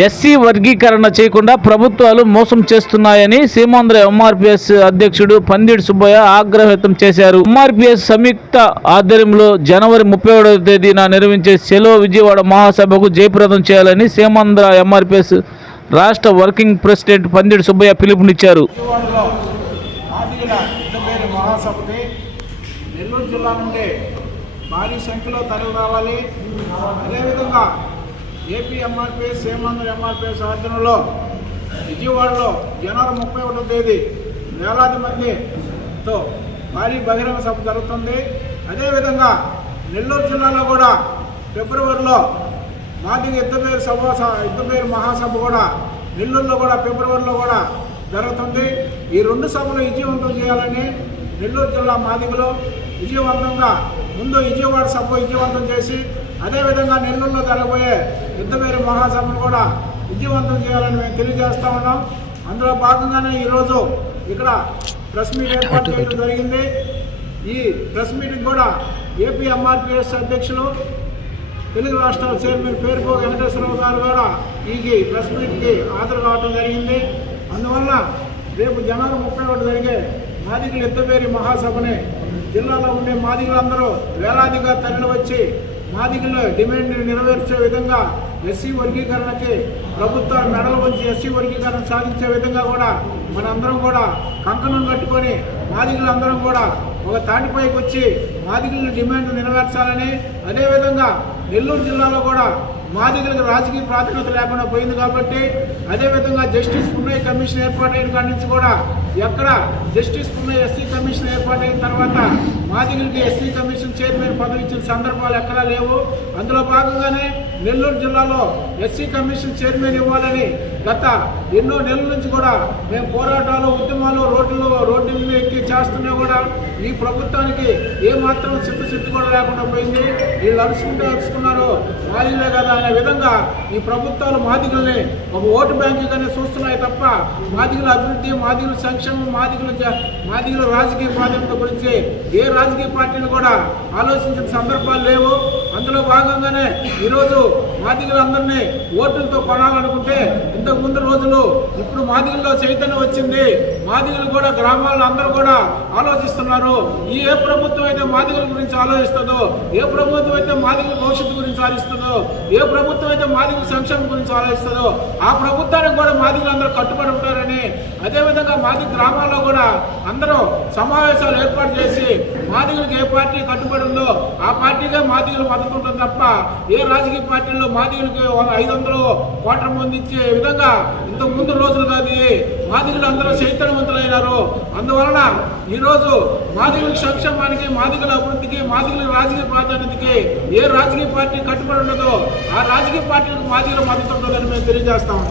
SC వర్గీకరణ చేయకుండా ప్రభుత్వాలు మోసం చేస్తున్నాయని సీమాంధ్ర ఎంఆర్పిఎస్ అధ్యక్షుడు పందిడి సుబ్బయ్య ఆగ్రహం వ్యక్తం చేశారు. ఎంఆర్పిఎస్ సంయుక్త ఆధ్వర్యంలో జనవరి ముప్పై ఏడవ తేదీన నిర్వహించే సెలో విజయవాడ మహాసభకు జయప్రదం చేయాలని సీమాంధ్ర ఎంఆర్పిఎస్ రాష్ట్ర వర్కింగ్ ప్రెసిడెంట్ పందిడి సుబ్బయ్య పిలుపునిచ్చారు. నెల్లూరు జిల్లా నుండి భారీ సంఖ్యలో తరలి రావాలి. అదేవిధంగా ఏపీ ఎంఆర్పిఎస్ సేమాంధ్ర ఎంఆర్పిఎస్ ఆధ్వర్యంలో విజయవాడలో జనవరి ముప్పై ఒకటో తేదీ వేలాది మందితో భారీ బహిరంగ సభ జరుగుతుంది. అదేవిధంగా నెల్లూరు జిల్లాలో కూడా ఫిబ్రవరిలో మాదిగ యుద్ధపేరు సభ యుద్ధపేరు మహాసభ కూడా నెల్లూరులో కూడా ఫిబ్రవరిలో కూడా జరుగుతుంది. ఈ రెండు సభలు విజయవంతం చేయాలని నెల్లూరు జిల్లా మాదిగలో విజయవంతంగా ముందు విజయవాడ సభ విజయవంతం చేసి అదేవిధంగా నెల్లూరులో జరగబోయే యుద్ధపేరు మహాసభను కూడా విజయవంతం చేయాలని మేము తెలియజేస్తా ఉన్నాం. అందులో భాగంగానే ఈరోజు ఇక్కడ ప్రెస్ మీట్ ఏర్పాటు చేయడం జరిగింది. ఈ ప్రెస్ మీటింగ్ కూడా ఏపీ ఎంఆర్పిఎస్ అధ్యక్షులు తెలుగు రాష్ట్రాల చైర్మన్ పేరుపో వెంకటేశ్వరరావు గారు కూడా ఈ ప్రెస్ మీట్కి హాజరు కావడం జరిగింది. అందువల్ల రేపు జనవరి ముప్పై ఒకటి జరిగే మాదిగల ఎత్తపేరి మహాసభని జిల్లాలో ఉండే మాదిగలందరూ వేలాదిగా తరలి వచ్చి మాదిగల డిమాండ్ నెరవేర్చే విధంగా ఎస్సీ వర్గీకరణకి ప్రభుత్వం మెడలు వంచి ఎస్సీ వర్గీకరణ సాధించే విధంగా కూడా మనందరం కూడా కంకణం కట్టుకొని మాదిగలందరం కూడా ఒక తాటిపైకి వచ్చి మాదిగల డిమాండ్ నెరవేర్చాలని అదేవిధంగా నెల్లూరు జిల్లాలో కూడా మా దగ్గరకు రాజకీయ ప్రాధాన్యత లేకుండా పోయింది కాబట్టి అదేవిధంగా జస్టిస్ పున్నయ్య కమిషన్ ఏర్పాటైన కాడి నుంచి కూడా ఎక్కడ జస్టిస్ పున్నయ్య ఎస్సీ కమిషన్ ఏర్పాటైన తర్వాత మా దగ్గరికి ఎస్సీ కమిషన్ చైర్మన్ పదవి ఇచ్చిన సందర్భాలు ఎక్కడా లేవు. అందులో భాగంగానే నెల్లూరు జిల్లాలో ఎస్సీ కమిషన్ చైర్మన్ ఇవ్వాలని గత ఎన్నో నెలల నుంచి కూడా మేము పోరాటాలు ఉద్యమాలు రోడ్లు రోడ్డు మీద ఎక్కి చేస్తున్నా కూడా ఈ ప్రభుత్వానికి ఏమాత్రం మాత్రం చిత్తశుద్ధి కూడా లేకుండా పోయింది. వీళ్ళు అరుచుకుంటూ అరుచుకున్నారు మాదిలే కదా. అనే విధంగా ఈ ప్రభుత్వాలు మాదిగల్ని ఒక ఓటు బ్యాంకుగానే చూస్తున్నాయి తప్ప మాదిగల అభివృద్ధి మాదిగల సంక్షేమం మాదిగల మాదిగుల మాదిగల రాజకీయ ప్రాధాన్యత గురించి ఏ రాజకీయ పార్టీని కూడా ఆలోచించిన సందర్భాలు లేవు. అందులో భాగంగానే ఈరోజు మాదిగలందరినీ ఓటులతో కొనాలనుకుంటే ఇంత ఇప్పుడు మాదిగల్లో చైతన్యం వచ్చింది. మాదిగలు కూడా గ్రామాల్లో అందరూ కూడా ఆలోచిస్తున్నారు. ఈ ఏ ప్రభుత్వం అయితే మాదిగల గురించి ఆలోచిస్తుందో ఏ ప్రభుత్వం అయితే మాదిగల భవిష్యత్తు గురించి ఆలోచిస్తుందో ఏ ప్రభుత్వం అయితే మాదిగల సంక్షేమం గురించి ఆలోచిస్తుందో ఆ ప్రభుత్వానికి కూడా మాదిగలు అందరూ కట్టుబడి ఉంటారని అదేవిధంగా మాది గ్రామాల్లో కూడా అందరూ సమావేశాలు ఏర్పాటు చేసి మాదిగలకు ఏ పార్టీ కట్టుబడి ఉందో ఆ పార్టీగా మాదిగలు మద్దతు ఉంటుంది తప్ప ఏ రాజకీయ పార్టీలో మాదిగలకి ఐదు వందలు కోట్ల మంది ఇచ్చే విధంగా ఇంతకు ముందు రోజులు కాదు ఇవి. మాదిగలు అందరూ చైతన్యవంతులైనారు అందువలన ఈరోజు మాదిగల సంక్షేమానికి మాదిగల అభివృద్ధికి మాదిగల రాజకీయ ప్రాధాన్యతకి ఏ రాజకీయ పార్టీ కట్టుబడి ఉండదో ఆ రాజకీయ పార్టీలకు మాదిగల మద్దతు ఉంటుందని మేము తెలియజేస్తాము